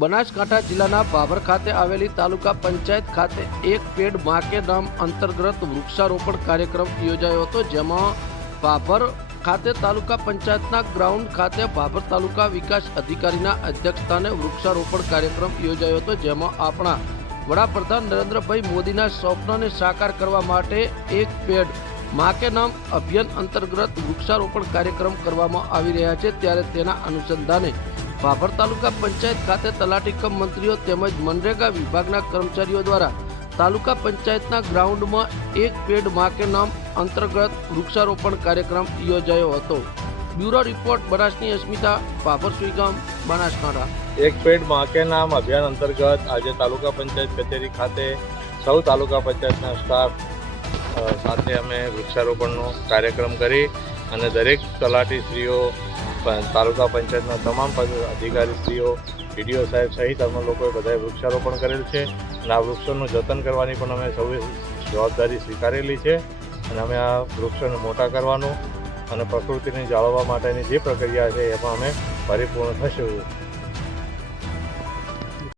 બનાસકાંઠા જિલ્લાના ભાભર ખાતે આવેલી તાલુકા પંચાયત ખાતે એક પેડ માકે નામ અંતર્ગત વૃક્ષારોપણ કાર્યક્રમ યોજાયો હતો, જેમાં ભાભર ખાતે તાલુકા પંચાયતના ગ્રાઉન્ડ ખાતે ભાભર તાલુકા વિકાસ અધિકારીના અધ્યક્ષસ્થાને વૃક્ષારોપણ કાર્યક્રમ યોજાયો હતો, જેમાં આપણા વડાપ્રધાન નરેન્દ્રભાઈ મોદીના સ્વપ્નને સાકાર કરવા માટે એક પેડ માકે નામ અભિયાન અંતર્ગત વૃક્ષારોપણ કાર્યક્રમ કરવામાં આવી રહ્યા છે, ત્યારે તેના અનુસંધાને ભાભર તાલુકા પંચાયત ખાતે તલાટી કમ મંત્રીઓ તેમજ મનરેગા વિભાગના કર્મચારીઓ દ્વારા તાલુકા પંચાયતના ગ્રાઉન્ડમાં એક પેડ માકે નામ અંતર્ગત વૃક્ષારોપણ કાર્યક્રમ યોજાયો હતો. બ્યુરો રિપોર્ટ બનાસની અસ્મિતા, બાભર સુઈગામ, બનાસકાંઠા. એક પેડમાં કે નામ અભિયાન અંતર્ગત આજે તાલુકા પંચાયત કચેરી ખાતે સૌ તાલુકા પંચાયતના સ્ટાફ સાથે અમે વૃક્ષારોપણનો કાર્યક્રમ કરી અને દરેક તલાટીશ્રીઓ પ- તાલુકા પંચાયતના તમામ અધિકારી અધિકારીશ્રીઓ, ડીડીઓ સાહેબ સહિત અમે લોકોએ બધાએ વૃક્ષારોપણ કરેલ છે અને આ વૃક્ષોનું જતન કરવાની પણ અમે સૌએ જવાબદારી સ્વીકારેલી છે અને અમે આ વૃક્ષોને મોટા કરવાનું અને પ્રકૃતિને જાળવવા માટેની જે પ્રક્રિયા છે એમાં અમે પરિપૂર્ણ થશું.